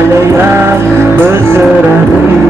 hamba yang berserah diri.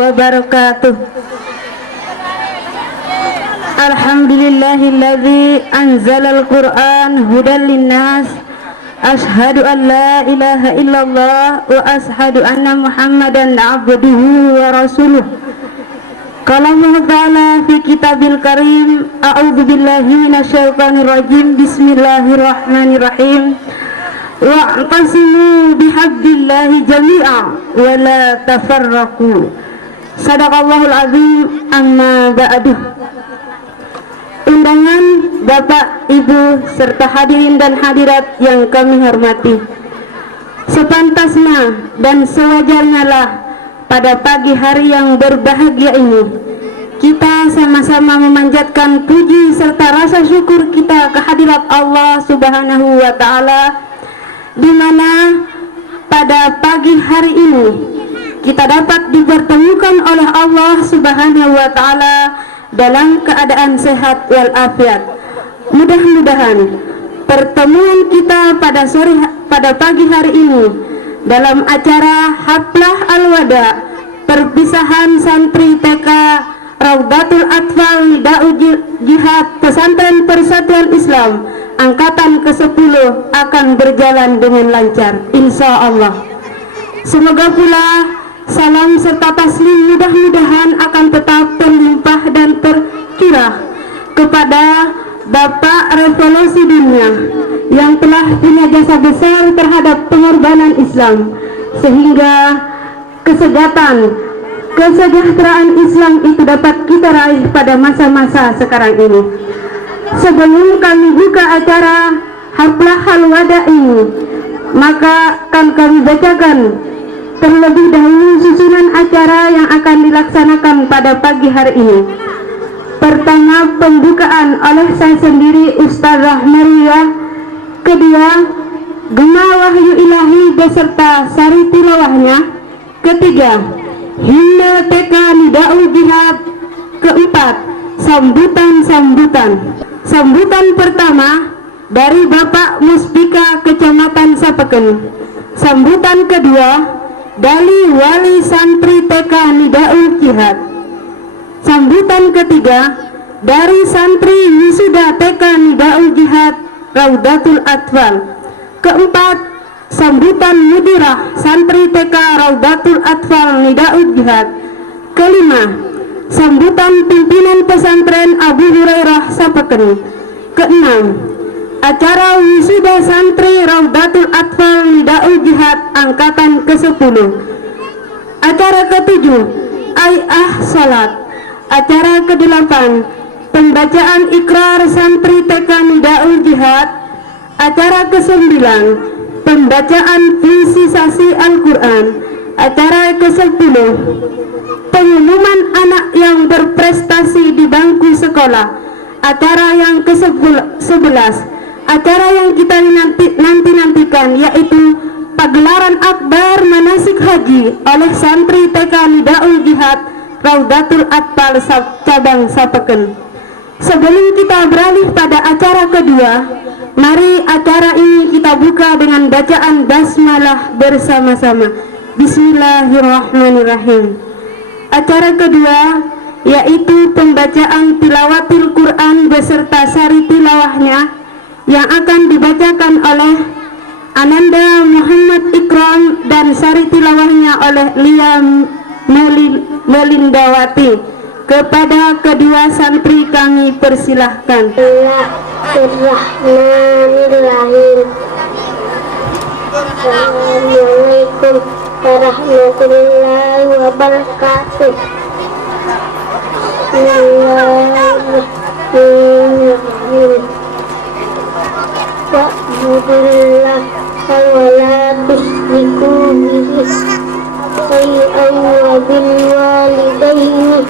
Wabarakatuh. Alhamdulillahilladzi anzalal Qur'an hudan linnas. Ashhadu an la ilaha illallah wa ashhadu anna Muhammadan abduhu wa rasuluh. Qala Allah Ta'ala fi kitabil karim, a'udzu billahi minasyaitonir rajim. Bismillahirrahmanirrahim. Wa'tasimu bihablillahi jami'a wa la tafarraqu. Sadaqallahul azim. Amma ba'du. Undangan Bapak, Ibu, serta hadirin dan hadirat yang kami hormati, sepantasnya dan sewajarnya lah pada pagi hari yang berbahagia ini kita sama-sama memanjatkan puji serta rasa syukur kita kehadirat Allah Subhanahu wa Ta'ala, di mana pada pagi hari ini kita dapat dipertemukan oleh Allah Subhanahu wa Ta'ala dalam keadaan sehat walafiat. Mudah-mudahan pertemuan kita pada pagi hari ini dalam acara Haflah Al-Wada perpisahan santri TK Raudatul Atfal Nida'u Jihad Pesantren Persatuan Islam angkatan ke-10 akan berjalan dengan lancar, insya Allah. Semoga pula salam serta taslim mudah-mudahan akan tetap terlimpah dan tercurah kepada Bapak Revolusi Dunia yang telah punya jasa besar terhadap pengorbanan Islam, sehingga kesejahteraan Islam itu dapat kita raih pada masa-masa sekarang ini. Sebelum kami buka acara Haflah Al-Wada ini, maka akan kami bacakan terlebih dahulu susunan acara yang akan dilaksanakan pada pagi hari ini. Pertama, pembukaan oleh saya sendiri Ustazah Maria. Kedua, Gema Wahyu Ilahi beserta sari tilawahnya. Ketiga, Himne TK Nida'u Sambutan pertama dari Bapak Muspika Kecamatan Sapeken. Sambutan kedua dari Wali Santri TK Nidaul Jihad. Sambutan ketiga dari Santri Wisuda TK Nidaul Jihad Raudatul Atfal. Keempat, sambutan Mudirah Santri TK Raudatul Atfal Nidaul Jihad. Kelima, sambutan pimpinan pesantren Abu Hurairah Sapeken. Keenam, acara wisuda santri Raudatul Atfal Nidaul Jihad angkatan ke-10. Acara ke-7, Ayah Salat. Acara ke-8, pembacaan ikrar santri TK Nidaul Jihad. Acara ke-9, pembacaan visi Al-Quran. Acara ke-10, pengumuman anak yang berprestasi di bangku sekolah. Acara yang ke-11, acara yang kita nantikan yaitu pagelaran akbar manasik haji oleh santri TK Nidaul Jihad Raudatul Atfal cabang Sapeken. Sebelum kita beralih pada acara kedua, mari acara ini kita buka dengan bacaan basmalah bersama-sama. Bismillahirrahmanirrahim. Acara kedua yaitu pembacaan tilawatil Quran beserta sari tilawahnya yang akan dibacakan oleh Ananda Muhammad Ikram dan sari tilawahnya oleh Lia Melindawati. Kepada kedua santri kami persilahkan. Bismillahirrahmanirrahim. Assalamualaikum warahmatullahi wabarakatuh. Bismillahirrahmanirrahim. Wa'budillah wa la tusyriku bihi syai'an wa bil walidaini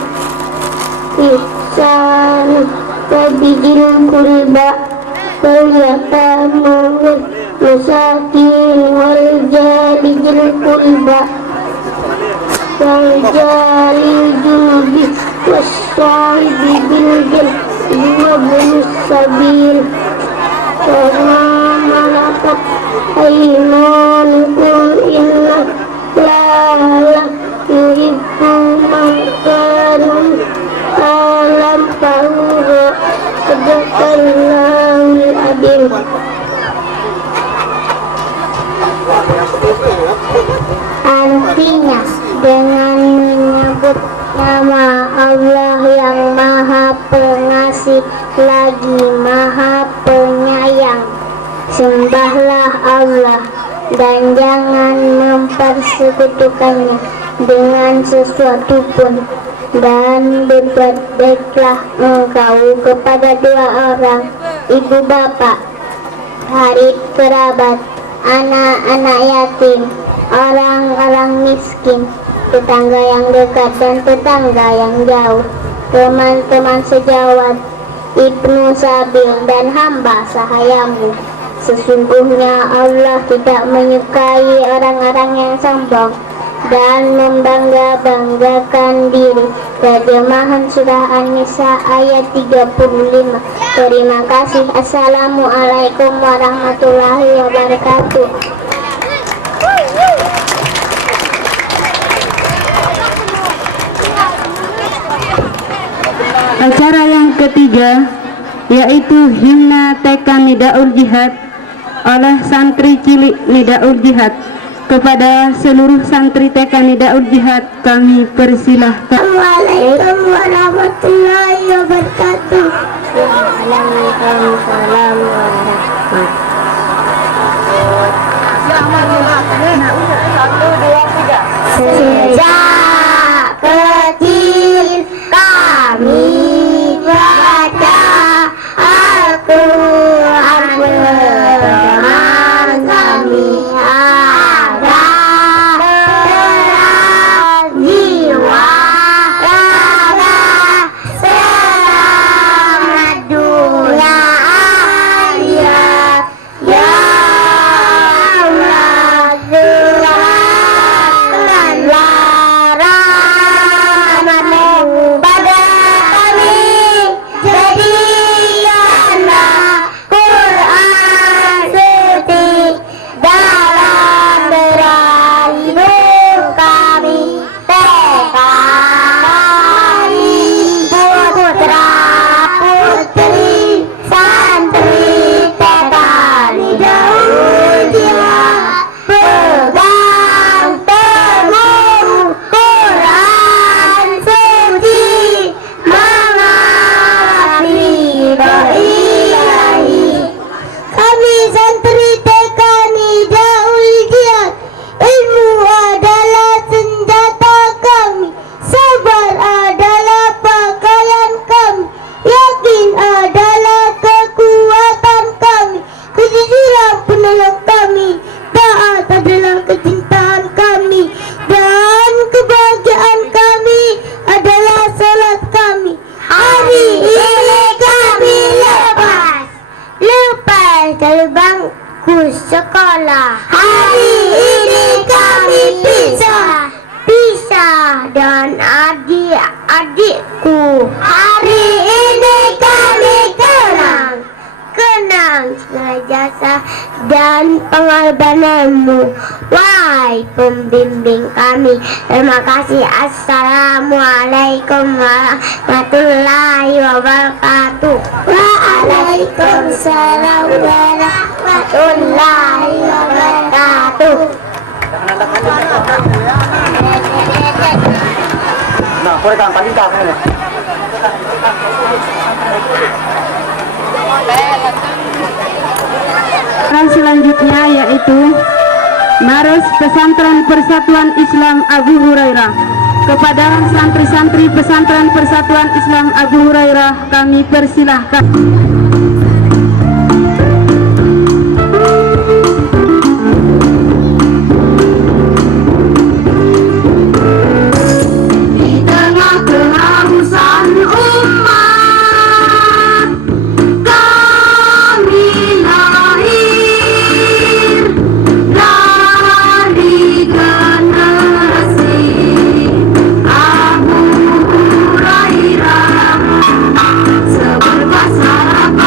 ihsana wa bijil qurba wal yatama wal masakin wal jari jil qurba wal jari junubi wassahibi bil janbi wa bin sabil wa ma malakat aymanukum inna la yuhibbu man kana alam fahura sadaqallahul adil. Artinya, dengan menyebut nama Allah yang Maha Pengasih lagi Maha Penyayang, sembahlah Allah dan jangan mempersekutukannya dengan sesuatu pun, dan berbuat baiklah engkau kepada dua orang ibu bapak, karib kerabat, anak-anak yatim, orang-orang miskin, tetangga yang dekat dan tetangga yang jauh, teman-teman sejawat, ibnu sabil dan hamba sahayamu. Sesungguhnya Allah tidak menyukai orang-orang yang sombong dan membangga-banggakan diri. Terjemahan surah An-Nisa ayat 35. Terima kasih. Assalamualaikum warahmatullahi wabarakatuh. Acara yang ketiga yaitu himna TK Nidaul Jihad oleh santri cilik Nidaul Jihad. Kepada seluruh santri TK Nidaul Jihad kami persilahkan. Assalamualaikum warahmatullahi wabarakatuh. Waalaikumsalam warahmatullahi. Sejak kecil kami baca Al-Quran bersama kami. lulus sekolah. Hari ini kami pisah dan adik-adikku. Hari ini kami kenang jasa dan pengorbananmu, wahai pembimbing kami. Terima kasih. Assalamualaikum warahmatullahi wabarakatuh. Waalaikumsalam warahmatullahi wabarakatuh. Nah, boleh kan paling tak ini. Selanjutnya yaitu Maros Pesantren Persatuan Islam Abu Hurairah. Kepada santri-santri Pesantren Persatuan Islam Abu Hurairah kami persilahkan. Seberkas harapan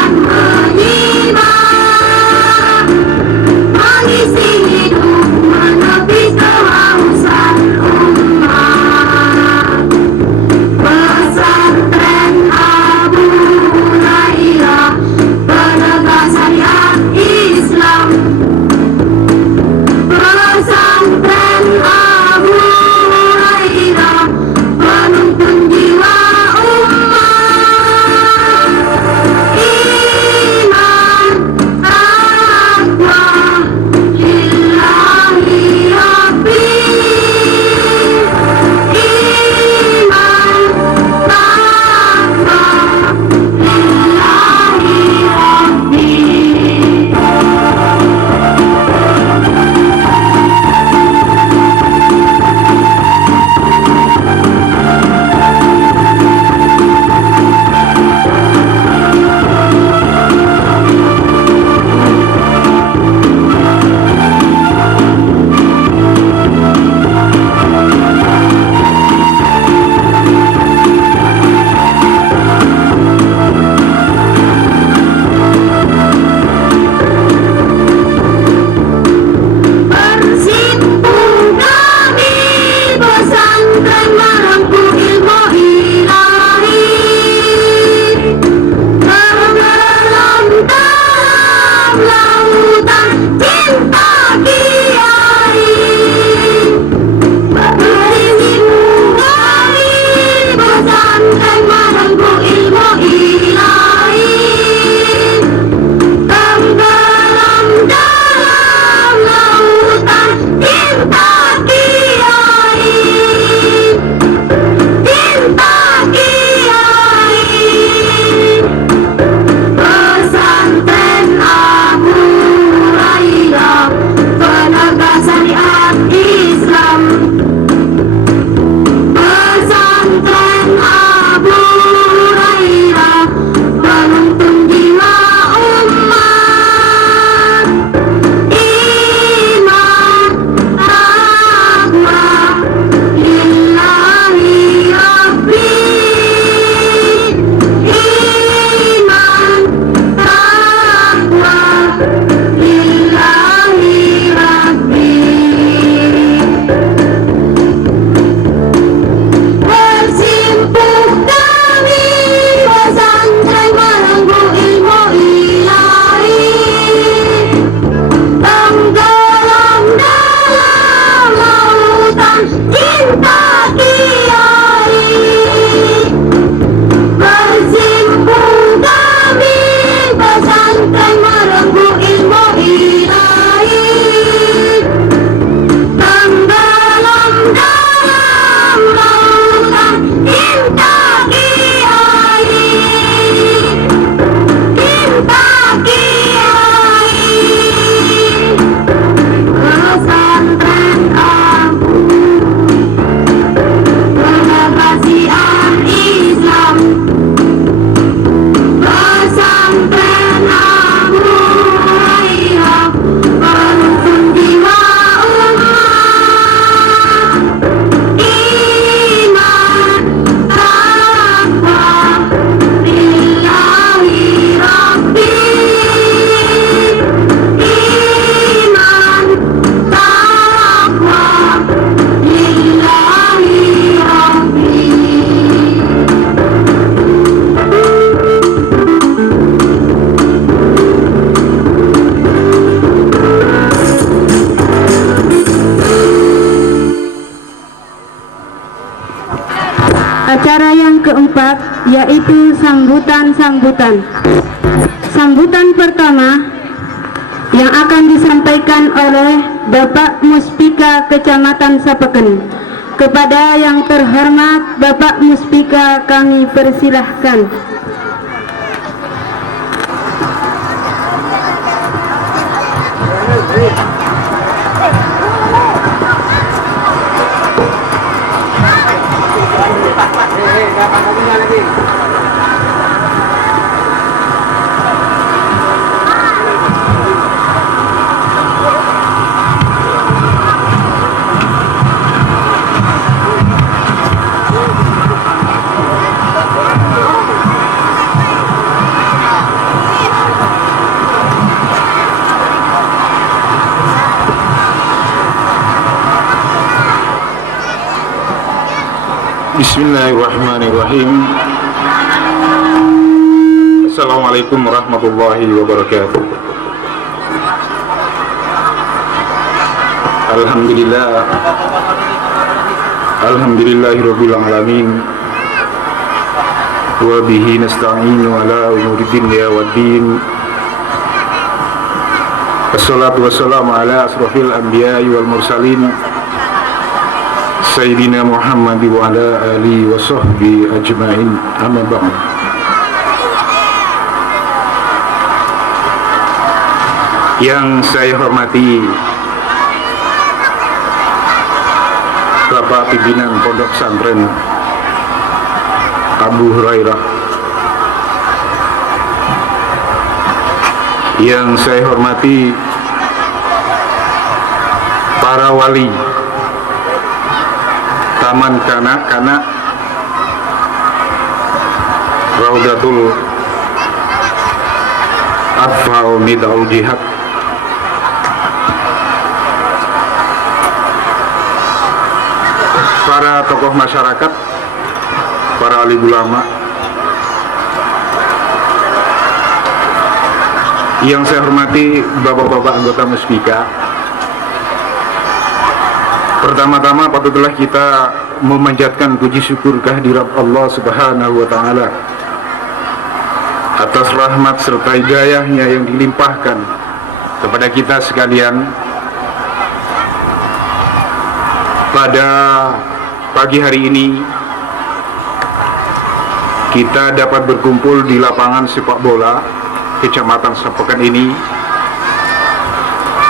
acara yang keempat, yaitu sambutan-sambutan. Sambutan pertama yang akan disampaikan oleh Bapak Muspika Kecamatan Sapeken. Kepada yang terhormat Bapak Muspika kami persilahkan. Bismillahirrahmanirrahim. Assalamualaikum warahmatullahi wabarakatuh. Alhamdulillahirabbil alamin. Wa bihi nasta'inu ala umuri dunya waddin. Wassalatu wassalamu ala asrofil anbiya'i wal mursalin Sayyidina Muhammad wa ala alihi wa sahbihi ajma'in, amma ba'd. Yang saya hormati Bapak Pimpinan Pondok Pesantren Abu Hurairah, yang saya hormati para wali Taman Kanak-kanak Raudatul Atfal Nidaul Jihad, para tokoh masyarakat, para alim ulama, yang saya hormati bapak-bapak anggota Muspika. Pertama-tama patutlah kita memanjatkan puji syukur kehadirat Allah Subhanahu wa Ta'ala atas rahmat serta hidayahnya yang dilimpahkan kepada kita sekalian pada pagi hari ini. Kita dapat berkumpul di lapangan sepak bola Kecamatan Sapeken ini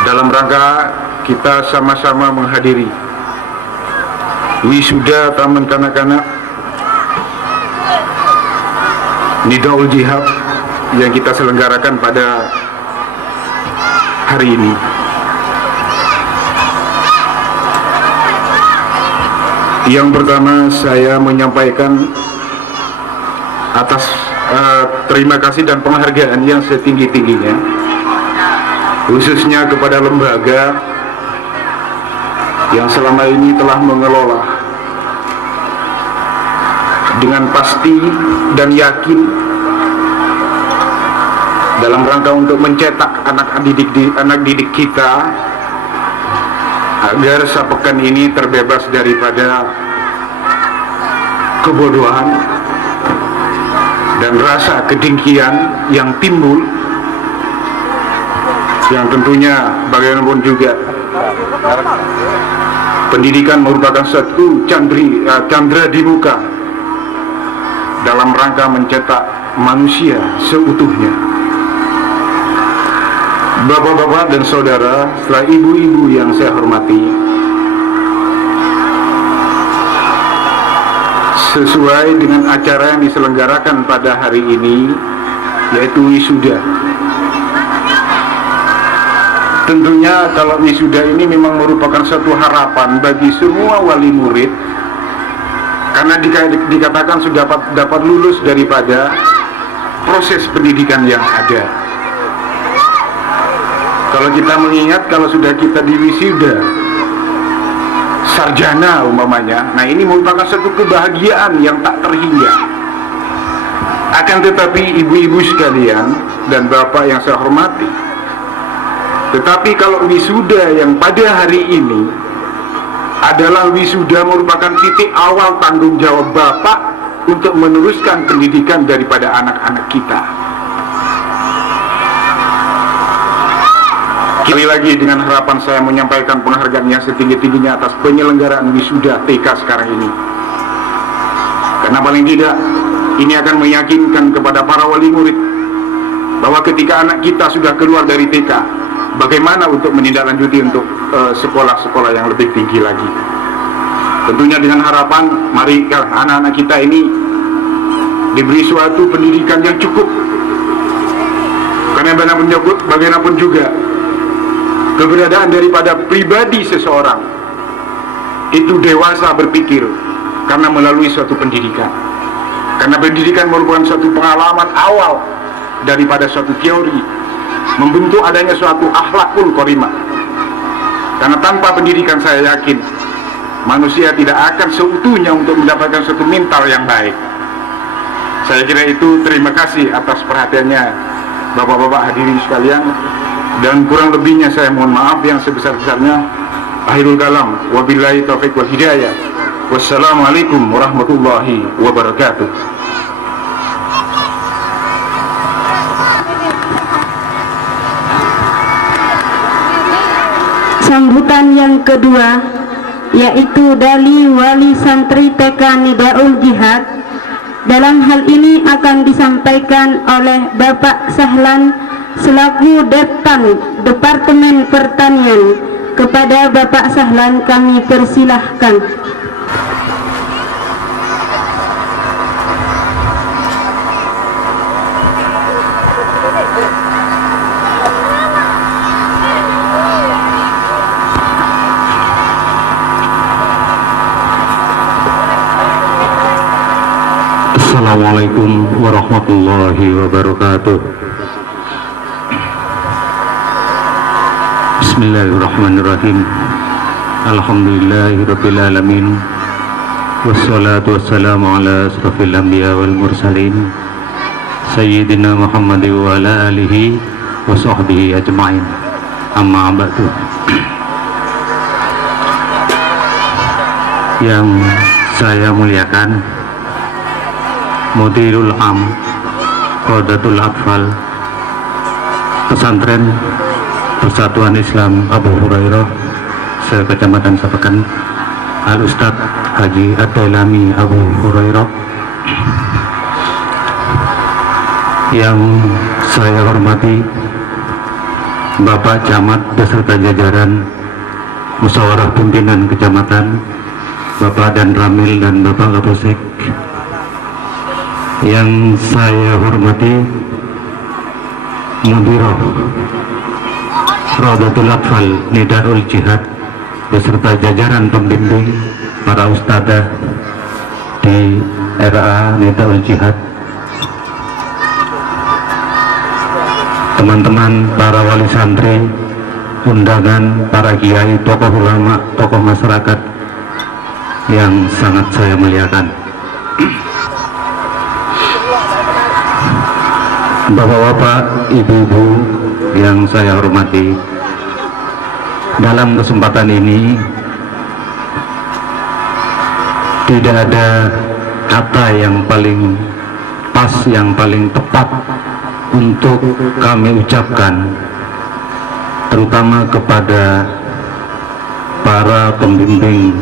dalam rangka kita sama-sama menghadiri wisuda Taman Kanak-kanak Nidaul Jihad yang kita selenggarakan pada hari ini. Yang pertama, saya menyampaikan atas terima kasih dan penghargaan yang setinggi-tingginya, khususnya kepada lembaga yang selama ini telah mengelola dengan pasti dan yakin dalam rangka untuk mencetak anak didik kita agar Sapeken ini terbebas daripada kebodohan dan rasa kedengkian yang timbul, yang tentunya bagaimanapun juga pendidikan merupakan satu candra di muka dalam rangka mencetak manusia seutuhnya. Bapak-bapak dan saudara, setelah ibu-ibu yang saya hormati, sesuai dengan acara yang diselenggarakan pada hari ini, yaitu wisuda. Tentunya kalau wisuda ini memang merupakan satu harapan bagi semua wali murid, karena dikatakan sudah dapat lulus daripada proses pendidikan yang ada. Kalau kita mengingat, kalau sudah kita di wisuda sarjana umpamanya, nah ini merupakan satu kebahagiaan yang tak terhingga. Akan tetapi ibu-ibu sekalian dan bapak yang saya hormati, tetapi kalau wisuda yang pada hari ini adalah wisuda merupakan titik awal tanggung jawab bapak untuk meneruskan pendidikan daripada anak-anak kita. Sekali lagi dengan harapan saya menyampaikan penghargaan yang setinggi-tingginya atas penyelenggaraan wisuda TK sekarang ini. Karena paling tidak ini akan meyakinkan kepada para wali murid bahwa ketika anak kita sudah keluar dari TK, bagaimana untuk menindaklanjuti untuk sekolah-sekolah yang lebih tinggi lagi. Tentunya dengan harapan mari anak-anak kita ini diberi suatu pendidikan yang cukup. Karena bagaimanapun juga keberadaan daripada pribadi seseorang itu dewasa berpikir karena melalui suatu pendidikan. Karena pendidikan merupakan suatu pengalaman awal daripada suatu teori, membentuk adanya suatu akhlakul karimah. Karena tanpa pendidikan saya yakin manusia tidak akan seutuhnya untuk mendapatkan suatu mental yang baik. Saya kira itu. Terima kasih atas perhatiannya Bapak-bapak hadirin sekalian, dan kurang lebihnya saya mohon maaf yang sebesar-besarnya. Akhirul kalam, wabillahi taufiq wal hidayah. Wassalamualaikum warahmatullahi wabarakatuh. Sambutan yang kedua yaitu dari wali santri TK Nidaul Jihad. Dalam hal ini akan disampaikan oleh Bapak Sahlan selaku Depan Departemen Pertanian. Kepada Bapak Sahlan kami persilahkan. Assalamualaikum warahmatullahi wabarakatuh. Bismillahirrahmanirrahim. Alhamdulillahirabbil alamin. Wassalatu wassalamu ala asrofil anbiya wal mursalin Sayyidina Muhammad wa ala alihi wa sahbihi ajma'in. Amma ba'du. Yang saya muliakan Mudirul Am Qadatul Atfal Pesantren Persatuan Islam Abu Hurairah Sekecamatan Sapekan, Al Ustadz Haji Ad-Dailami Abu Hurairah, yang saya hormati Bapak Camat beserta jajaran Musyawarah Pimpinan Kecamatan, Bapak Dan Ramil dan Bapak Kapolsek, yang saya hormati Mudirah Raudatul Atfal Nidaul Jihad beserta jajaran pembimbing, para ustadzah di RA Nidaul Jihad, teman-teman para wali santri, undangan, para kiai, tokoh ulama, tokoh masyarakat yang sangat saya muliakan. Bapak-bapak, ibu-ibu yang saya hormati, dalam kesempatan ini tidak ada kata yang paling pas, yang paling tepat untuk kami ucapkan, terutama kepada para pembimbing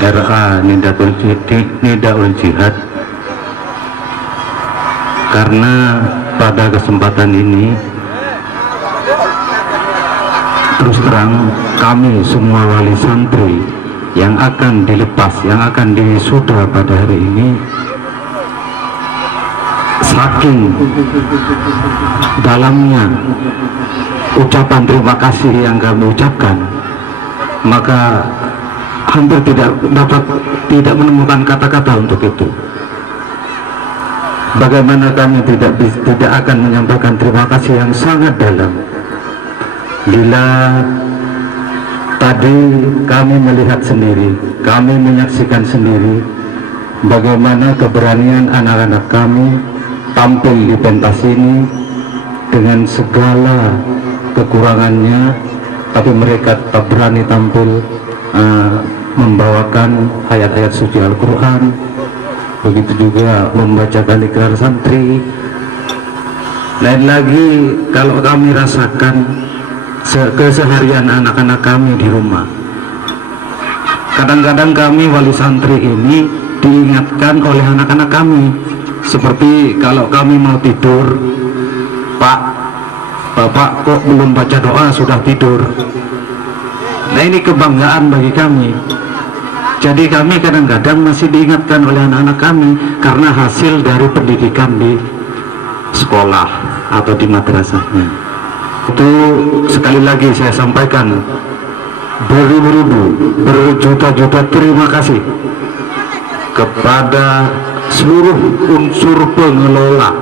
RA Nidaul Jihad, karena pada kesempatan ini terus terang kami semua wali santri yang akan dilepas, yang akan diwisuda pada hari ini, saking dalamnya ucapan terima kasih yang kami ucapkan, maka hampir tidak menemukan kata-kata untuk itu. Bagaimana kami tidak akan menyampaikan terima kasih yang sangat dalam bila tadi kami melihat sendiri, kami menyaksikan sendiri bagaimana keberanian anak-anak kami tampil di pentas ini dengan segala kekurangannya, tapi mereka tetap berani tampil membawakan ayat-ayat suci Al-Quran, begitu juga membacakan ikrar santri. Lain lagi kalau kami rasakan keseharian anak-anak kami di rumah. Kadang-kadang kami wali santri ini diingatkan oleh anak-anak kami, seperti kalau kami mau tidur, Pak, Bapak kok belum baca doa sudah tidur. Nah, ini kebanggaan bagi kami. Jadi kami kadang-kadang masih diingatkan oleh anak-anak kami karena hasil dari pendidikan di sekolah atau di madrasahnya. Itu sekali lagi saya sampaikan, beribu-ribu, berjuta-juta terima kasih kepada seluruh unsur pengelola,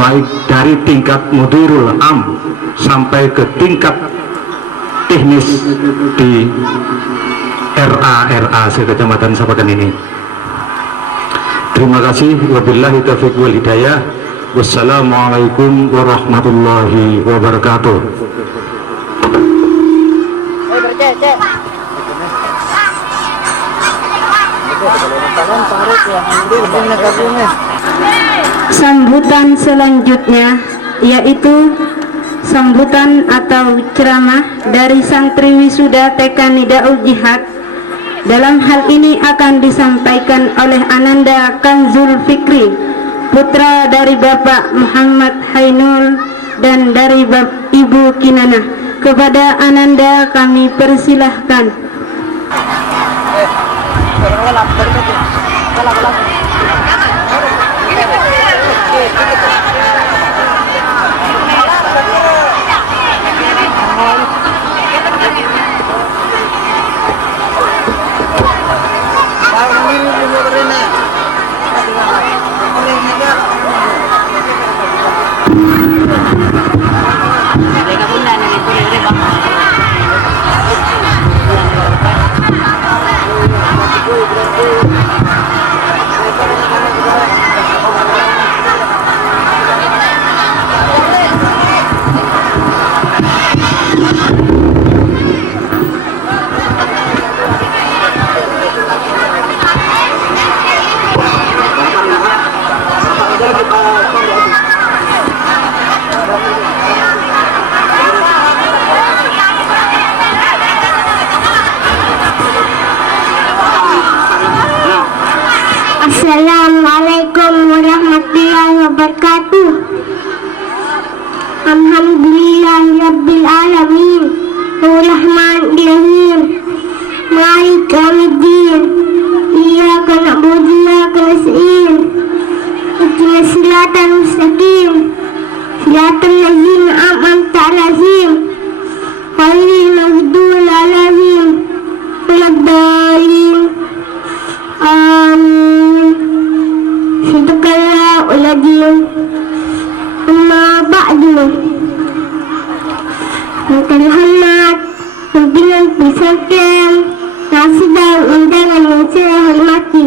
baik dari tingkat mudirul am sampai ke tingkat teknis di RA se-Kecamatan Sapakan ini. Terima kasih. Wabillahi taufiq wal hidayah. Wassalamualaikum warahmatullahi wabarakatuh. Sambutan selanjutnya yaitu sambutan atau ceramah dari santri wisuda TK Nidaul Jihad. Dalam hal ini akan disampaikan oleh Ananda Kanzul Fikri, putra dari Bapak Muhammad Hainul dan dari Ibu Kinanah. Kepada Ananda kami persilahkan. Assalamualaikum warahmatullahi wabarakatuh. Alhamdulillahirabbil alamin. Arrahmanirrahim. Maliki yaumiddin. Iyyaka na'budu wa iyyaka nasta'in. Ihdinas siratal mustaqim. Siratal ladzina an'amta 'alaihim ghairil maghdubi 'alaihim waladdallin. Amin. Sadaqallahul Amma ba'du. Terhormat pimpinan pesantren yang sedang undangan yang saya hormati.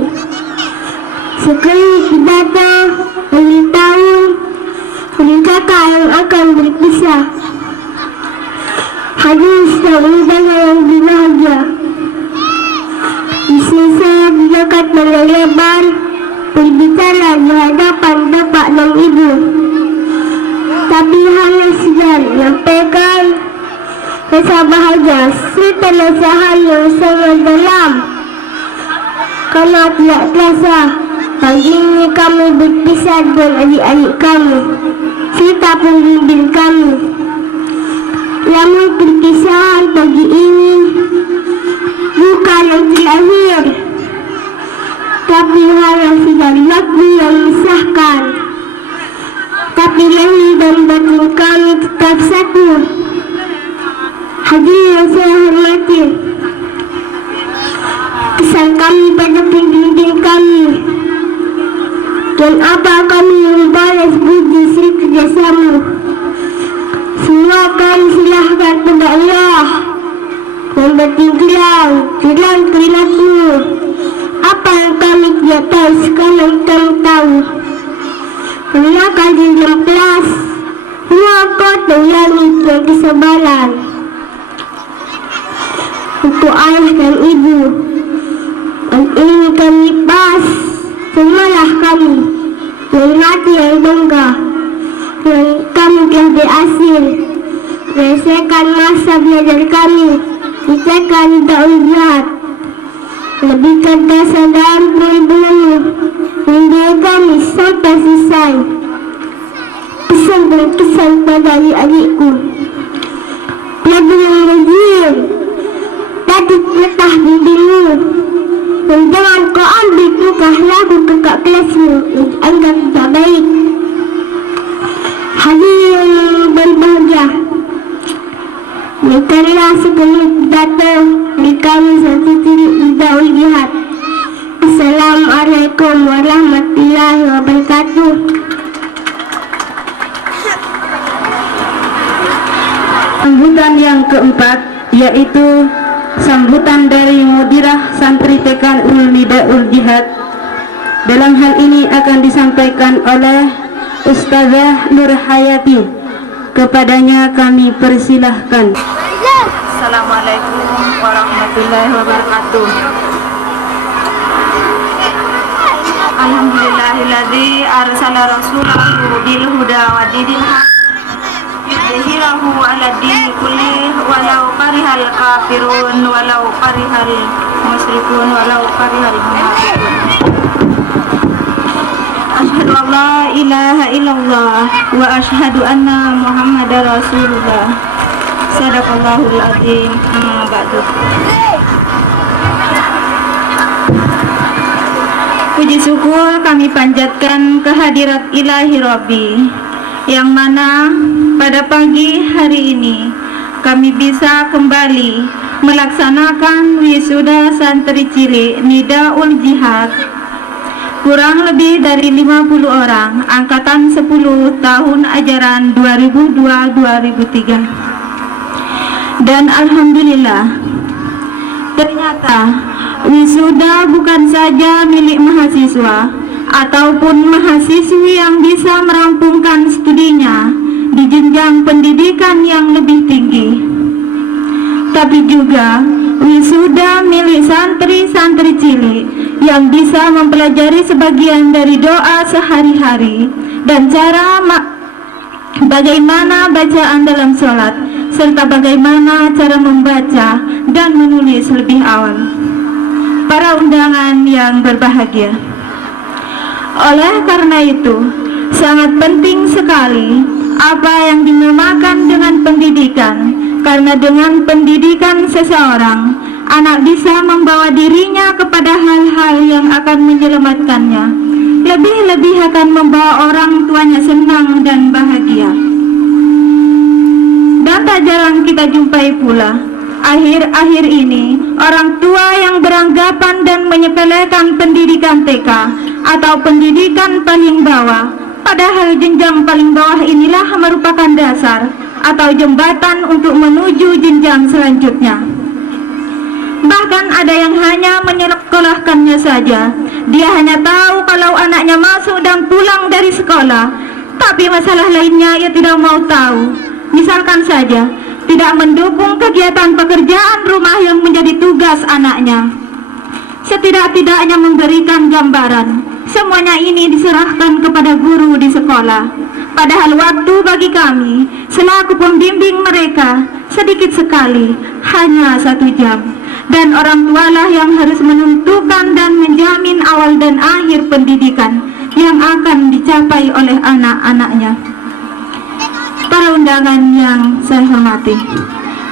Sekali datang hari tahun hari kakak yang akan berpisah. Hadis dan undangan yang berbahagia. Istri saya diangkat lebar berbicara di hadapan bapak dan ibu, tapi hanya sedang menyampaikan rasa bahagia serta nasihat yang sangat dalam. Karena tidak terasa pagi ini kami berpisah dengan adik-adik kami serta pembimbing kami. Namun perpisahan pagi ini bukan yang terakhir, tapi hanya sedang lagu yang memisahkan. Tapi lahir dan batin kami tetap satu. Hadirin yang saya hormati, pesan kami pada pembimbing kami, dan apa kami membalas budi serta jasamu. Semua kami silahkan kepada Allah dan bertinggilah jalan perilaku. Apa yang kami tidak tahu sekarang kami tahu. Gunakan dalam kelas, semua kota yang dan kesabaran. Untuk ayah dan ibu, dan ini kami pas Terimalah kami dari hati yang bangga, yang kami telah berhasil menyelesaikan masa belajar kami di TK Nidaul Jihad. Lebihkan kesadaran ilmu membimbing kami sampai selesai. Pesan dan kesan pada adik-adikku, belajar yang rajin, tadi letah bimbingmu, dan jangan kau ambil tukah lagu kakak kelasmu yang anggap tak baik. Hadirin yang berbahagia, mereka sekali datang di kami satu titik Nidaul Jihad. Assalamualaikum warahmatullahi wabarakatuh. Sambutan yang keempat yaitu sambutan dari Mudirah Santri TK Nidaul Jihad. Dalam hal ini akan disampaikan oleh Ustazah Nur Hayati. Kepadanya kami persilahkan. Assalamualaikum warahmatullahi wabarakatuh. Alhamdulillahilladzi arsala rasulahu bil huda wa dinil haq yudhhirahu 'ala dini kulli walau karihal kafirun walau karihal musyrikun walau karihal munafiqun. Asyhadu an la ilaha illallah wa asyhadu anna Muhammadar Rasulullah. Sadaqallahul adzim. Amma ba'du. Puji syukur kami panjatkan kehadirat Ilahi Rabbi, yang mana pada pagi hari ini kami bisa kembali melaksanakan wisuda santri cilik Nidaul Jihad. Kurang lebih dari 50 orang, angkatan 10 tahun ajaran 2002-2003. Dan alhamdulillah, ternyata wisuda bukan saja milik mahasiswa ataupun mahasiswi yang bisa merampungkan studinya di jenjang pendidikan yang lebih tinggi, tapi juga wisuda milik santri-santri cilik yang bisa mempelajari sebagian dari doa sehari-hari dan cara bagaimana bacaan dalam sholat, serta bagaimana cara membaca dan menulis lebih awal. Para undangan yang berbahagia, oleh karena itu sangat penting sekali apa yang dinamakan dengan pendidikan, karena dengan pendidikan seseorang, anak bisa membawa dirinya kepada hal-hal yang akan menyelamatkannya, lebih-lebih akan membawa orang tuanya senang dan bahagia. Dan tak jarang kita jumpai pula akhir-akhir ini orang tua yang beranggapan dan menyepelekan pendidikan TK atau pendidikan paling bawah, padahal jenjang paling bawah inilah merupakan dasar atau jembatan untuk menuju jenjang selanjutnya. Bahkan ada yang hanya menyekolahkannya saja. Dia hanya tahu kalau anaknya masuk dan pulang dari sekolah, tapi masalah lainnya ia tidak mau tahu. Misalkan saja, tidak mendukung kegiatan pekerjaan rumah yang menjadi tugas anaknya. Setidak-tidaknya memberikan gambaran. Semuanya ini diserahkan kepada guru di sekolah. Padahal waktu bagi kami, selaku pembimbing mereka, sedikit sekali, hanya 1 jam. Dan orang tualah yang harus menentukan dan menjamin awal dan akhir pendidikan yang akan dicapai oleh anak-anaknya. Para undangan yang saya hormati,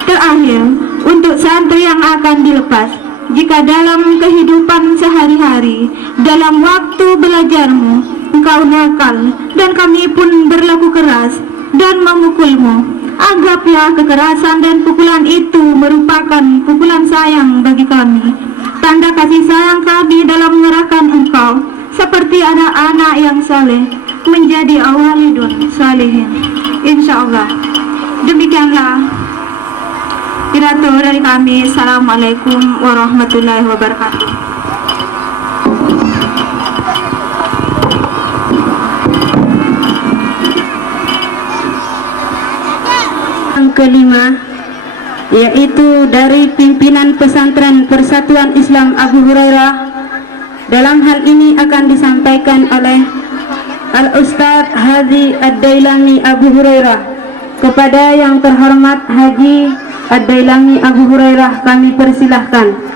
terakhir, untuk santri yang akan dilepas, jika dalam kehidupan sehari-hari, dalam waktu belajarmu, engkau nakal dan kami pun berlaku keras dan memukulmu, anggaplah kekerasan dan pukulan itu merupakan pukulan sayang bagi kami, tanda kasih sayang kami dalam menyerahkan engkau seperti anak-anak yang saleh menjadi awalidun salihin. Insyaallah. Demikianlah pidato dari kami. Assalamualaikum warahmatullahi wabarakatuh. Yang kelima, yaitu dari pimpinan pesantren Persatuan Islam Abu Hurairah Dalam hal ini akan disampaikan oleh Al-Ustadz Haji Ad-Dailami Abu Hurairah. Kepada yang terhormat Haji Ad-Dailami Abu Hurairah kami persilahkan.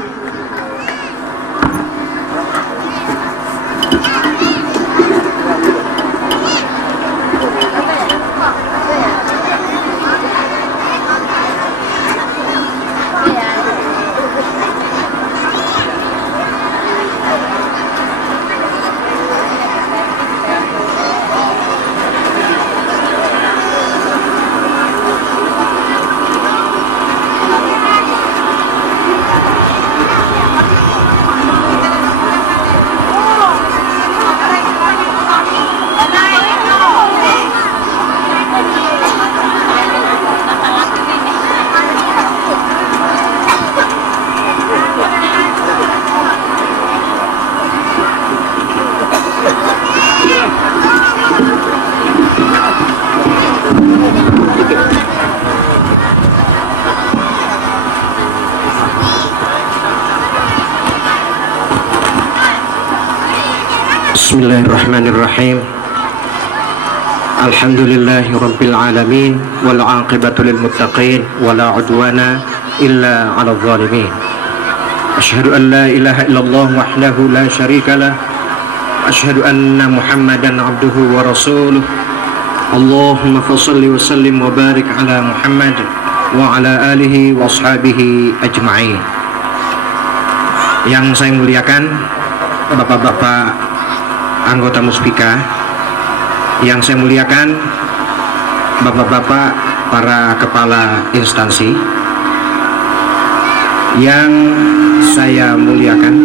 Bismillahirrahmanirrahim. Alhamdulillahi rabbil alamin wal aqibatu lil muttaqin wala udwana illa 'alal zalimin. Asyhadu an la ilaha illallah wahdahu la syarika lah. Asyhadu anna Muhammadan 'abduhu wa rasuluh. Allahumma shalli wa sallim wa barik ala Muhammad wa ala alihi wa ashabihi ajma'in. Yang saya muliakan Bapak-bapak anggota Muspika, yang saya muliakan Bapak-bapak para kepala instansi, yang saya muliakan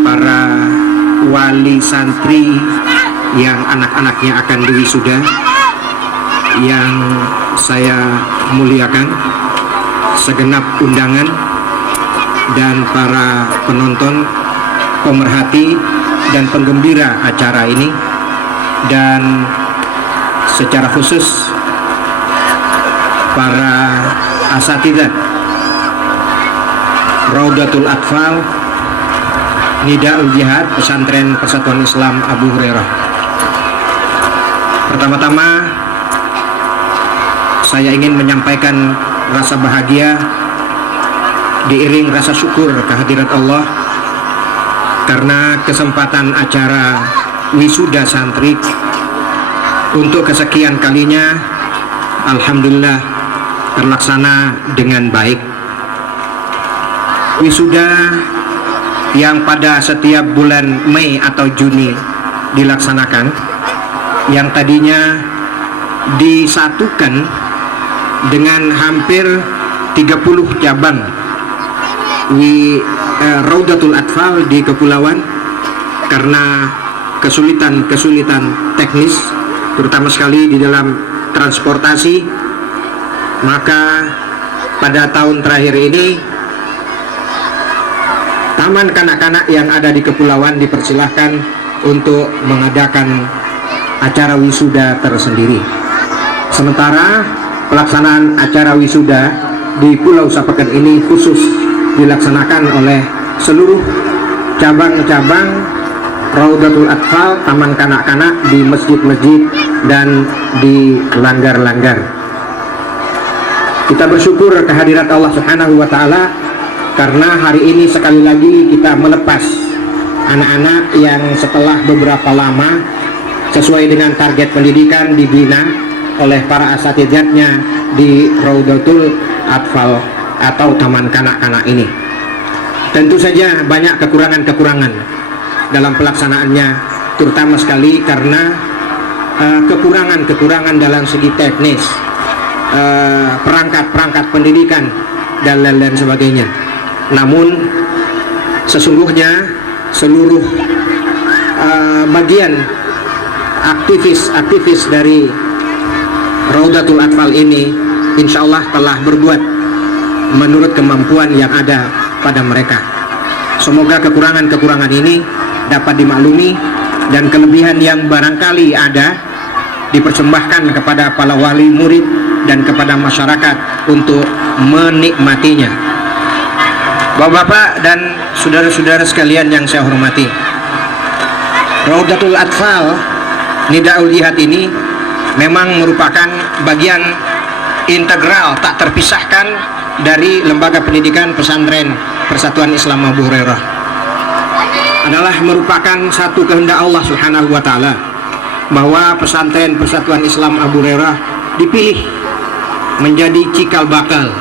para wali santri yang anak-anaknya akan diwisuda, yang saya muliakan segenap undangan dan para penonton, pemerhati dan penggembira acara ini, dan secara khusus para asatidzah Raudatul Atfal Nidaul Jihad Pesantren Persatuan Islam Abu Hurairah. Pertama-tama saya ingin menyampaikan rasa bahagia diiring rasa syukur kehadirat Allah karena kesempatan acara wisuda santri untuk kesekian kalinya alhamdulillah terlaksana dengan baik. Wisuda yang pada setiap bulan Mei atau Juni dilaksanakan, yang tadinya disatukan dengan hampir 30 cabang Raudatul Atfal di kepulauan, karena kesulitan teknis terutama sekali di dalam transportasi, maka pada tahun terakhir ini taman kanak-kanak yang ada di kepulauan dipersilahkan untuk mengadakan acara wisuda tersendiri. Sementara pelaksanaan acara wisuda di Pulau Sapeken ini khusus dilaksanakan oleh seluruh cabang-cabang Raudatul Atfal, taman kanak-kanak di masjid-masjid dan di langgar-langgar. Kita bersyukur kehadirat Allah Subhanahu wa Ta'ala karena hari ini sekali lagi kita melepas anak-anak yang setelah beberapa lama sesuai dengan target pendidikan dibina oleh para asatidzatnya di Raudatul Atfal atau taman kanak-kanak ini. Tentu saja banyak kekurangan-kekurangan dalam pelaksanaannya, terutama sekali karena kekurangan-kekurangan dalam segi teknis, perangkat-perangkat pendidikan dan lain-lain sebagainya. Namun sesungguhnya seluruh bagian aktivis dari Raudatul Atfal ini insya Allah telah berbuat menurut kemampuan yang ada pada mereka. Semoga kekurangan-kekurangan ini dapat dimaklumi dan kelebihan yang barangkali ada dipersembahkan kepada para wali murid dan kepada masyarakat untuk menikmatinya. Bapak-bapak dan saudara-saudara sekalian yang saya hormati, Raudatul Atfal Nidaul Jihad ini memang merupakan bagian integral tak terpisahkan dari lembaga pendidikan pesantren Persatuan Islam Abu Hurairah. Adalah merupakan satu kehendak Allah Subhanahu wa taala bahwa pesantren Persatuan Islam Abu Hurairah dipilih menjadi cikal bakal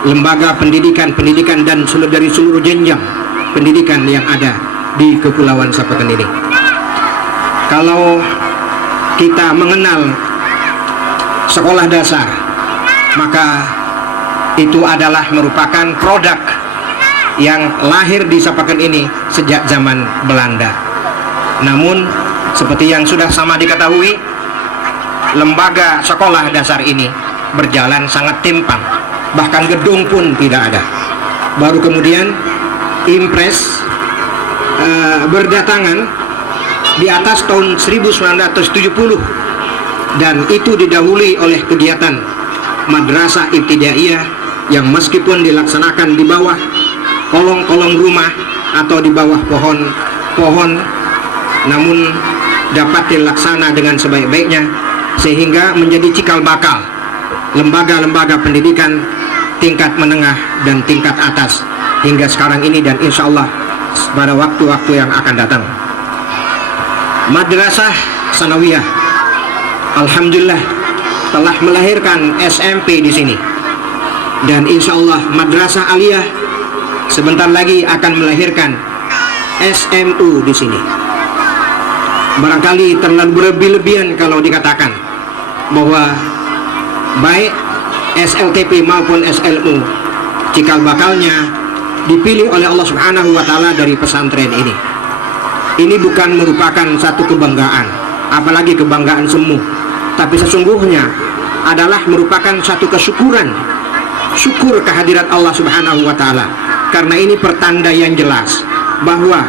lembaga pendidikan dan dari seluruh jenjang pendidikan yang ada di Kepulauan Sapeken ini. Kalau kita mengenal sekolah dasar, maka itu adalah merupakan produk yang lahir di Sapeken ini sejak zaman Belanda. Namun seperti yang sudah sama diketahui, lembaga sekolah dasar ini berjalan sangat timpang, bahkan gedung pun tidak ada. Baru kemudian impres berdatangan di atas tahun 1970, dan itu didahului oleh kegiatan madrasah ibtidaiyah yang meskipun dilaksanakan di bawah kolong-kolong rumah atau di bawah pohon, namun dapat dilaksana dengan sebaik-baiknya sehingga menjadi cikal bakal lembaga-lembaga pendidikan tingkat menengah dan tingkat atas hingga sekarang ini, dan insya Allah pada waktu-waktu yang akan datang. Madrasah Sanawiyah alhamdulillah telah melahirkan SMP di sini, dan insya Allah Madrasah Aliyah sebentar lagi akan melahirkan SMU di sini. Barangkali terlalu berlebih-lebihan kalau dikatakan bahwa baik SLTP maupun SLU cikal bakalnya dipilih oleh Allah Subhanahu wa taala dari pesantren ini. Ini bukan merupakan satu kebanggaan, apalagi kebanggaan semu, tapi sesungguhnya adalah merupakan satu kesyukuran, syukur kehadirat Allah Subhanahu wa taala. Karena ini pertanda yang jelas bahwa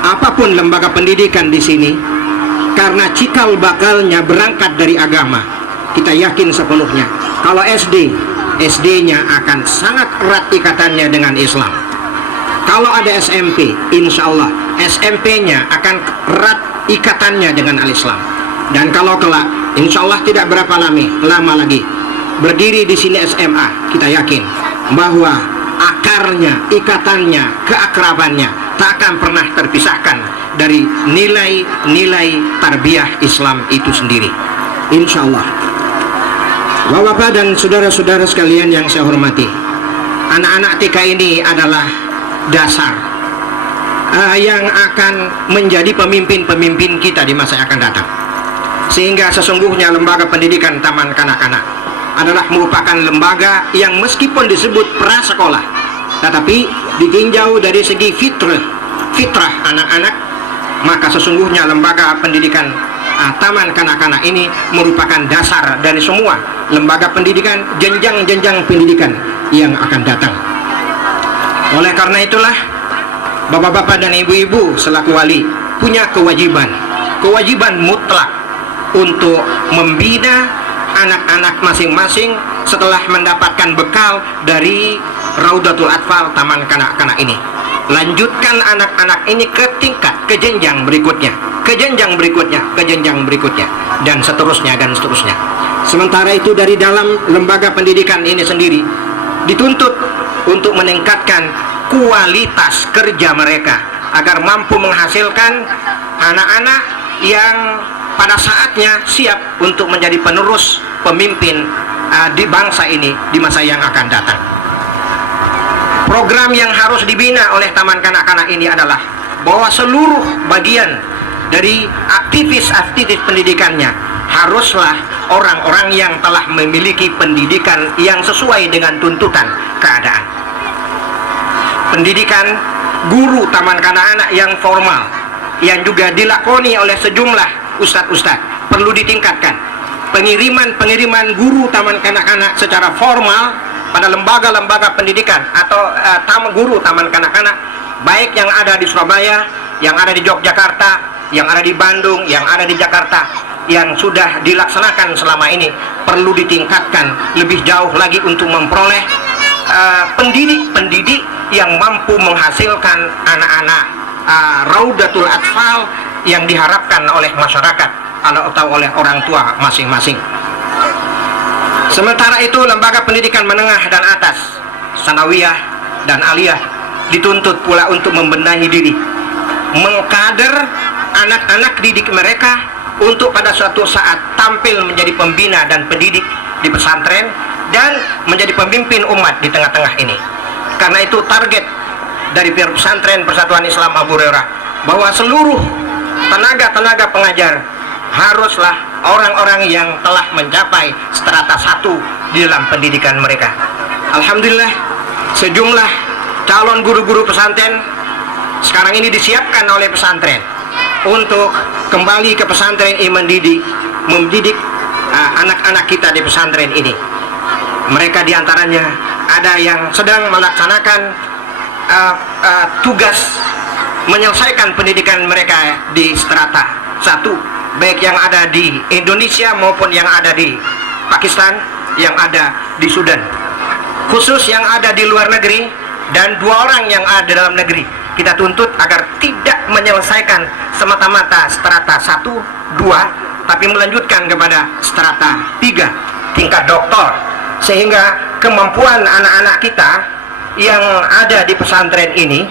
apapun lembaga pendidikan di sini, karena cikal bakalnya berangkat dari agama, kita yakin sepenuhnya kalau SD-nya akan sangat erat ikatannya dengan Islam. Kalau ada SMP, insya Allah SMP-nya akan erat ikatannya dengan Al-Islam. Dan kalau kelak, insya Allah tidak berapa lama lagi berdiri di sini SMA, kita yakin bahwa akarnya, ikatannya, keakrabannya tak akan pernah terpisahkan dari nilai-nilai tarbiyah Islam itu sendiri, insya Allah. Bapak-bapak dan saudara-saudara sekalian yang saya hormati, anak-anak TK ini adalah dasar yang akan menjadi pemimpin-pemimpin kita di masa yang akan datang. Sehingga sesungguhnya lembaga pendidikan Taman Kanak-Kanak adalah merupakan lembaga yang meskipun disebut prasekolah, tetapi ditinjau dari segi fitrah anak-anak, maka sesungguhnya lembaga pendidikan Taman Kanak-Kanak ini merupakan dasar dari semua lembaga pendidikan, jenjang-jenjang pendidikan yang akan datang. Oleh karena itulah bapak-bapak dan ibu-ibu selaku wali punya kewajiban mutlak untuk membina anak-anak masing-masing setelah mendapatkan bekal dari Raudatul Atfal Taman Kanak-Kanak ini. Lanjutkan anak-anak ini ke tingkat, ke jenjang berikutnya, dan seterusnya. Sementara itu dari dalam lembaga pendidikan ini sendiri dituntut untuk meningkatkan kualitas kerja mereka agar mampu menghasilkan anak-anak yang pada saatnya siap untuk menjadi penerus pemimpin di bangsa ini di masa yang akan datang. Program yang harus dibina oleh Taman Kanak-Kanak ini adalah bahwa seluruh bagian dari aktivis-aktivis pendidikannya haruslah orang-orang yang telah memiliki pendidikan yang sesuai dengan tuntutan keadaan. Pendidikan guru Taman Kanak-Kanak yang formal, yang juga dilakoni oleh sejumlah ustadz-ustadz, perlu ditingkatkan. Pengiriman guru Taman Kanak-Kanak secara formal pada lembaga-lembaga pendidikan atau guru Taman Kanak-Kanak, baik yang ada di Surabaya, yang ada di Yogyakarta, yang ada di Bandung, yang ada di Jakarta, yang sudah dilaksanakan selama ini, perlu ditingkatkan lebih jauh lagi untuk memperoleh pendidik-pendidik yang mampu menghasilkan anak-anak raudatul atfal yang diharapkan oleh masyarakat atau oleh orang tua masing-masing. Sementara itu, lembaga pendidikan menengah dan atas, sanawiyah dan aliyah, dituntut pula untuk membenahi diri, mengkader anak-anak didik mereka untuk pada suatu saat tampil menjadi pembina dan pendidik di pesantren dan menjadi pemimpin umat di tengah-tengah ini. Karena itu target dari pihak pesantren Persatuan Islam Abu Hurairah bahwa seluruh tenaga-tenaga pengajar haruslah orang-orang yang telah mencapai strata 1 di dalam pendidikan mereka. Alhamdulillah, sejumlah calon guru-guru pesantren sekarang ini disiapkan oleh pesantren untuk kembali ke pesantren ini mendidik anak-anak kita di pesantren ini. Mereka diantaranya ada yang sedang melaksanakan tugas menyelesaikan pendidikan mereka di strata 1, baik yang ada di Indonesia maupun yang ada di Pakistan, yang ada di Sudan, khusus yang ada di luar negeri, dan 2 orang yang ada dalam negeri. Kita tuntut agar tidak menyelesaikan semata-mata strata 1, 2, tapi melanjutkan kepada strata 3, tingkat doktor, sehingga kemampuan anak-anak kita yang ada di pesantren ini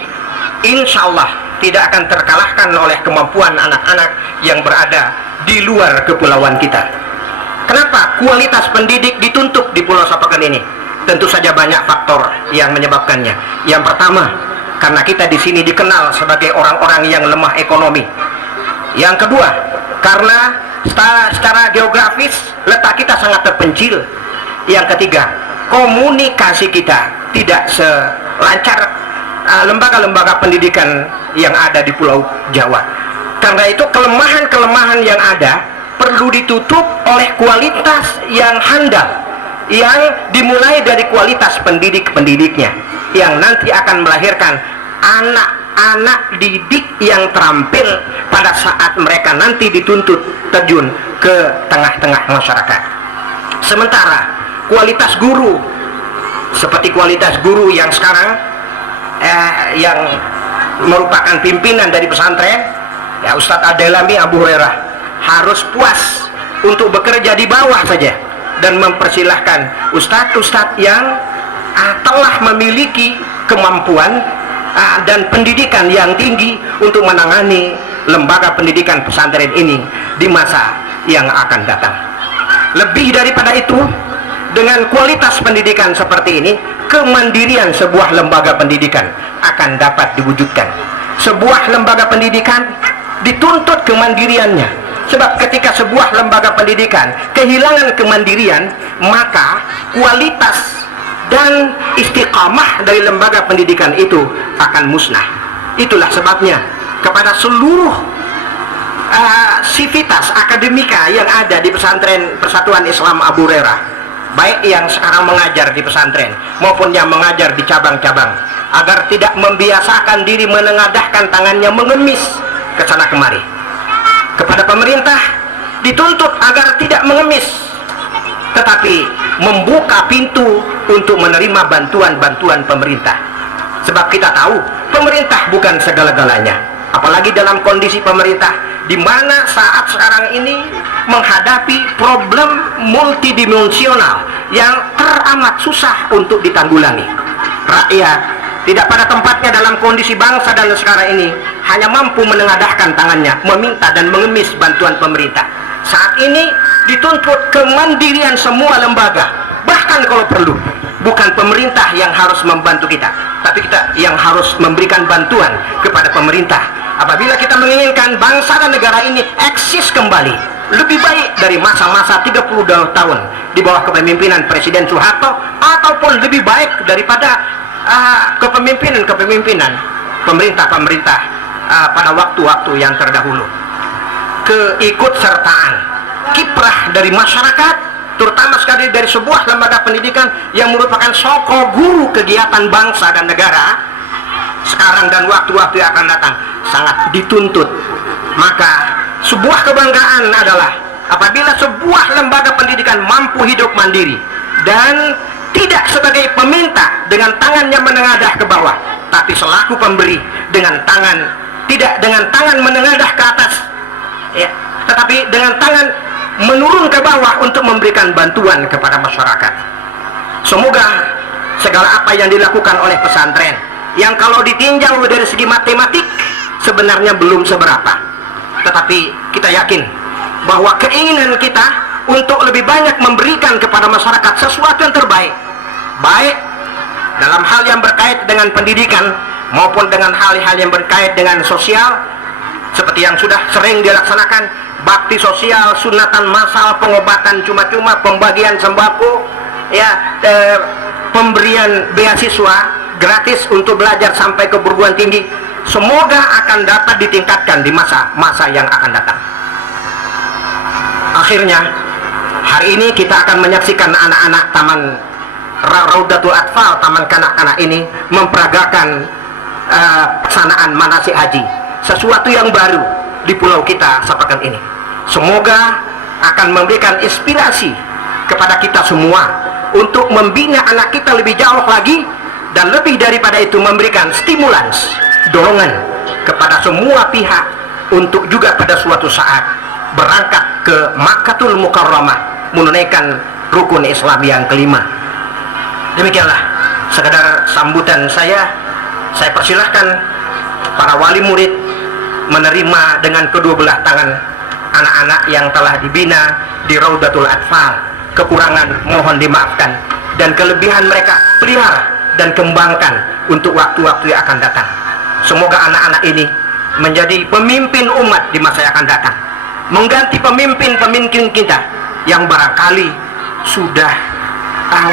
insya Allah tidak akan terkalahkan oleh kemampuan anak-anak yang berada di luar kepulauan kita. Kenapa kualitas pendidik dituntut di Pulau Sapekan ini? Tentu saja banyak faktor yang menyebabkannya. Yang pertama, karena kita di sini dikenal sebagai orang-orang yang lemah ekonomi. Yang kedua, karena secara geografis letak kita sangat terpencil. Yang ketiga, komunikasi kita tidak selancar lembaga-lembaga pendidikan yang ada di Pulau Jawa. Karena itu kelemahan-kelemahan yang ada perlu ditutup oleh kualitas yang handal, yang dimulai dari kualitas pendidik-pendidiknya, yang nanti akan melahirkan anak-anak didik yang terampil pada saat mereka nanti dituntut terjun ke tengah-tengah masyarakat. Sementara kualitas guru, seperti kualitas guru yang sekarang yang merupakan pimpinan dari pesantren, ya Ustadz Adelami Abu Hurairah, harus puas untuk bekerja di bawah saja dan mempersilahkan ustadz-ustadz yang telah memiliki kemampuan dan pendidikan yang tinggi untuk menangani lembaga pendidikan pesantren ini di masa yang akan datang. Lebih daripada itu, dengan kualitas pendidikan seperti ini, kemandirian sebuah lembaga pendidikan akan dapat diwujudkan. Sebuah lembaga pendidikan dituntut kemandiriannya, sebab ketika sebuah lembaga pendidikan kehilangan kemandirian, maka kualitas dan istiqamah dari lembaga pendidikan itu akan musnah. Itulah sebabnya kepada seluruh sivitas akademika yang ada di pesantren Persatuan Islam Abu Hurairah, baik yang sekarang mengajar di pesantren maupun yang mengajar di cabang-cabang, agar tidak membiasakan diri menengadahkan tangannya mengemis ke sana kemari. Kepada pemerintah dituntut agar tidak mengemis, tetapi membuka pintu untuk menerima bantuan-bantuan pemerintah. Sebab kita tahu pemerintah bukan segala-galanya, apalagi dalam kondisi pemerintah di mana saat sekarang ini menghadapi problem multidimensional yang teramat susah untuk ditanggulangi. Rakyat tidak pada tempatnya dalam kondisi bangsa dan negara ini hanya mampu menengadahkan tangannya meminta dan mengemis bantuan pemerintah. Saat ini dituntut kemandirian semua lembaga, bahkan kalau perlu bukan pemerintah yang harus membantu kita, tapi kita yang harus memberikan bantuan kepada pemerintah. Apabila kita menginginkan bangsa dan negara ini eksis kembali lebih baik dari masa-masa 32 tahun di bawah kepemimpinan Presiden Soeharto, ataupun lebih baik daripada kepemimpinan pemerintah-pemerintah pada waktu-waktu yang terdahulu. Keikutsertaan, kiprah dari masyarakat, terutama sekali dari sebuah lembaga pendidikan yang merupakan soko guru kegiatan bangsa dan negara, sekarang dan waktu-waktu yang akan datang sangat dituntut. Maka sebuah kebanggaan adalah apabila sebuah lembaga pendidikan mampu hidup mandiri dan tidak sebagai peminta dengan tangannya menengadah ke bawah, tapi selaku pemberi dengan tangan, tidak dengan tangan menengadah ke atas, ya, tetapi dengan tangan menurun ke bawah untuk memberikan bantuan kepada masyarakat. Semoga segala apa yang dilakukan oleh pesantren, yang kalau ditinjau dari segi matematik sebenarnya belum seberapa, tetapi kita yakin bahwa keinginan kita untuk lebih banyak memberikan kepada masyarakat sesuatu yang terbaik, baik dalam hal yang berkait dengan pendidikan maupun dengan hal-hal yang berkait dengan sosial, seperti yang sudah sering dilaksanakan, bakti sosial, sunatan massal, pengobatan cuma-cuma, pembagian sembako, ya, pemberian beasiswa gratis untuk belajar sampai ke perguruan tinggi. Semoga akan dapat ditingkatkan di masa yang akan datang. Akhirnya hari ini kita akan menyaksikan anak-anak Taman Raudatul Atfal, taman kanak-kanak ini memperagakan pelaksanaan manasik haji, sesuatu yang baru di pulau kita Sapakan ini. Semoga akan memberikan inspirasi kepada kita semua untuk membina anak kita lebih jauh lagi, dan lebih daripada itu memberikan stimulans, dorongan kepada semua pihak untuk juga pada suatu saat berangkat ke Makkatul Mukarramah menunaikan rukun Islam yang kelima. Demikianlah sekedar sambutan saya persilahkan para wali murid menerima dengan kedua belah tangan anak-anak yang telah dibina di Raudatul Atfal. Kekurangan mohon dimaafkan, dan kelebihan mereka pelihara dan kembangkan untuk waktu-waktu yang akan datang. Semoga anak-anak ini menjadi pemimpin umat di masa yang akan datang, mengganti pemimpin-pemimpin kita yang barangkali sudah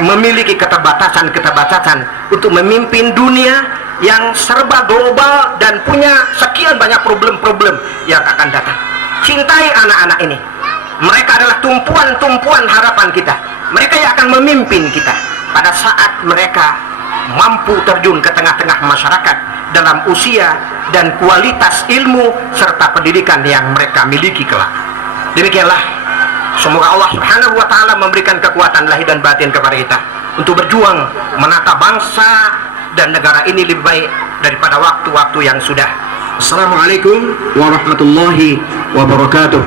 memiliki keterbatasan untuk memimpin dunia yang serba global dan punya sekian banyak problem-problem yang akan datang. Cintai anak-anak ini, mereka adalah tumpuan-tumpuan harapan kita. Mereka yang akan memimpin kita pada saat mereka mampu terjun ke tengah-tengah masyarakat dalam usia dan kualitas ilmu serta pendidikan yang mereka miliki kelak. Demikianlah, semoga Allah Subhanahu wa Ta'ala memberikan kekuatan lahir dan batin kepada kita untuk berjuang menata bangsa dan negara ini lebih baik daripada waktu-waktu yang sudah. Assalamualaikum warahmatullahi wabarakatuh.